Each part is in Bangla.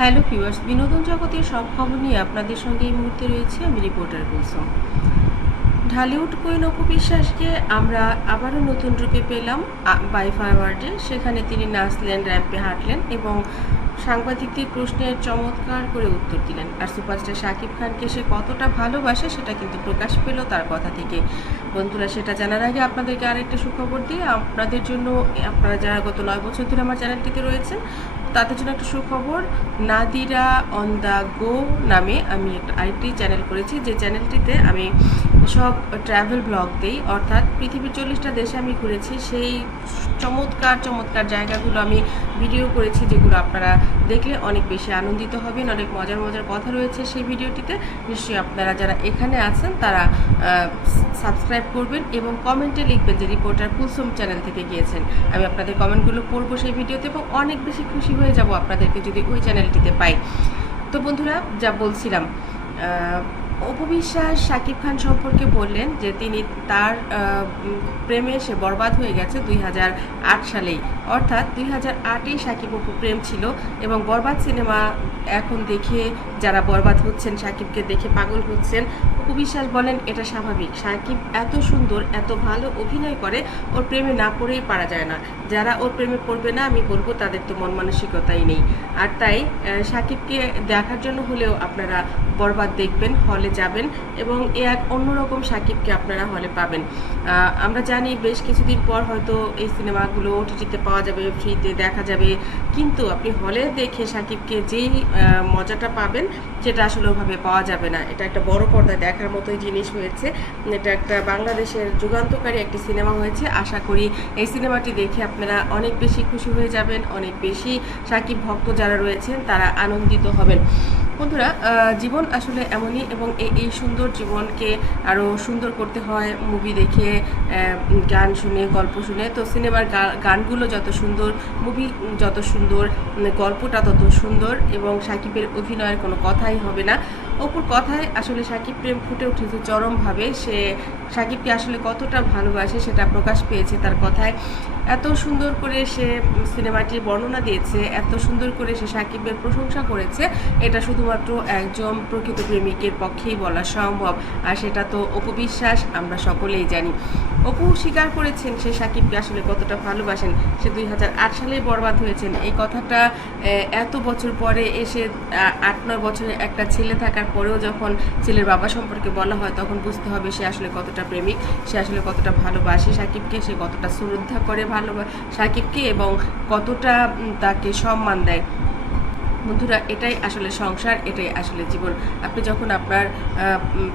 হ্যালো ভিউয়ার্স, বিনোদন জগতের সব খবর নিয়ে আপনাদের সঙ্গে এই মুহূর্তে রয়েছে আমি রিপোর্টার কুলসুম। ঢালিউড কুইন অপু বিশ্বাসকে আমরা আবারও নতুন রূপে পেলাম বাইফা অ্যাওয়ার্ডে সেখানে তিনি নাচলেন র্যাম্পে হাঁটলেন এবং সাংবাদিকদের প্রশ্নের চমৎকার করে উত্তর দিলেন। আর সুপারস্টার শাকিব খানকে সে কতটা ভালোবাসে সেটা কিন্তু প্রকাশ পেল তার কথা থেকে। বন্ধুরা, সেটা জানার আগে আপনাদেরকে আরেকটা সুখবর দিয়ে আপনাদের জন্য, আপনারা যারা গত নয় বছর ধরে আমার চ্যানেলটিতে রয়েছেন তাদের জন্য একটা সুখবর, নাদিরা অন দ্য গো নামে আমি একটা আরেকটি চ্যানেল করেছি, যে চ্যানেলটিতে আমি সব ট্রাভেল ব্লগ দিই, অর্থাৎ পৃথিবীর চল্লিশটা দেশে আমি ঘুরেছি, সেই চমৎকার চমৎকার জায়গাগুলো আমি ভিডিও করেছি যেগুলো আপনারা দেখলে অনেক বেশি আনন্দিত হবেন, অনেক মজার মজার কথা রয়েছে সেই ভিডিওটিতে নিশ্চয়ই আপনারা যারা এখানে আছেন, তারা সাবস্ক্রাইব করবেন এবং কমেন্টে লিখবেন যে রিপোর্টার কুলসুম চ্যানেল থেকে গিয়েছেন। আমি আপনাদের কমেন্টগুলো পড়ব সেই ভিডিওতে এবং অনেক বেশি খুশি হয়ে যাব আপনাদেরকে যদি ওই চ্যানেলটিতে পাই। তো বন্ধুরা, যা বলছিলাম আহ, অপু শাকিব খান সম্পর্কে বললেন যে তিনি তার প্রেমে সে বরবাদ হয়ে গেছে দুই হাজার আট সালেই। অর্থাৎ দুই হাজার আটেই শাকিব অপু প্রেম ছিল এবং বরবাদ সিনেমা এখন দেখে যারা বরবাদ হচ্ছেন শাকিবকে দেখে পাগল হচ্ছেন অপু বিশ্বাস বলেন, এটা স্বাভাবিক। সাকিব এত সুন্দর, এত ভালো অভিনয় করে, ওর প্রেমে না পড়েই পারা যায় না। যারা ওর প্রেমে পড়বে না, আমি বলব তাদের তো মন মানসিকতাই নেই। আর তাই সাকিবকে দেখার জন্য হলেও আপনারা বরবাদ দেখবেন, হলে যাবেন এবং এ এক অন্যরকম সাকিবকে আপনারা হলে পাবেন। আমরা জানি বেশ কিছুদিন পর হয়তো এই সিনেমাগুলো ওটিটিতে পাওয়া যাবে, ফ্রিতে দেখা যাবে। কিন্তু আপনি হলে দেখে সাকিবকে যেই মজাটা পাবেন, সেটা আসলে ওভাবে পাওয়া যাবে না। এটা একটা বড় পর্দায় দেখার মতোই জিনিস হয়েছে। এটা একটা বাংলাদেশের যুগান্তকারী একটি সিনেমা হয়েছে। আশা করি এই সিনেমাটি দেখে আপনারা অনেক বেশি খুশি হয়ে যাবেন, অনেক বেশি সাকিব ভক্ত যারা রয়েছেন, তারা আনন্দিত হবেন। বন্ধুরা জীবন আসলে এমনই এবং এই সুন্দর জীবনকে আরও সুন্দর করতে হয় মুভি দেখে গান শুনে, গল্প শুনে। তো সিনেমার গানগুলো যত সুন্দর মুভি যত সুন্দর গল্পটা তত সুন্দর এবং সাকিবের অভিনয়ের কোনো কথাই হবে না। অপুর কথায় আসলে সাকিব প্রেম ফুটে উঠেছে চরমভাবে। সে সাকিবকে আসলে কতটা ভালোবাসে সেটা প্রকাশ পেয়েছে তার কথায়। এত সুন্দর করে সে সিনেমাটির বর্ণনা দিয়েছে, এত সুন্দর করে সে সাকিবের প্রশংসা করেছে, এটা শুধুমাত্র একজন প্রকৃত প্রেমিকের পক্ষেই বলা সম্ভব। আর সেটা তো অপবিশ্বাস আমরা সকলেই জানি। অপু স্বীকার করেছেন সে সাকিবকে আসলে কতটা ভালোবাসেন। সে দুই হাজার আট সালেই বরবাদ হয়েছেন। এই কথাটা এত বছর পরে এসে আট, নয় বছরে একটা ছেলে থাকার পরেও যখন ছেলের বাবা সম্পর্কে বলা হয়, তখন বুঝতে হবে সে আসলে কতটা প্রেমিক, সে আসলে কতটা ভালোবাসে সাকিবকে, সে কতটা শ্রদ্ধা করে ভালোবা, সাকিবকে এবং কতটা তাকে সম্মান দেয়। বন্ধুরা, এটাই আসলে সংসার, এটাই আসলে জীবন। আপনি যখন আপনার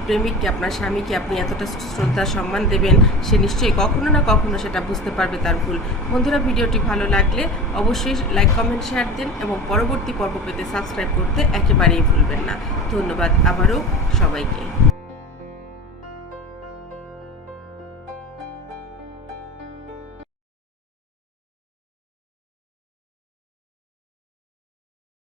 প্রেমিককে, আপনার স্বামীকে আপনি এতটা শ্রদ্ধা, সম্মান দেবেন, সে নিশ্চয়ই কখনো না কখনো সেটা বুঝতে পারবে তার ভুল। বন্ধুরা, ভিডিওটি ভালো লাগলে অবশ্যই লাইক, কমেন্ট, শেয়ার দিন এবং পরবর্তী পর্ব পেতে সাবস্ক্রাইব করতে একেবারেই ভুলবেন না। ধন্যবাদ আবারও সবাইকে।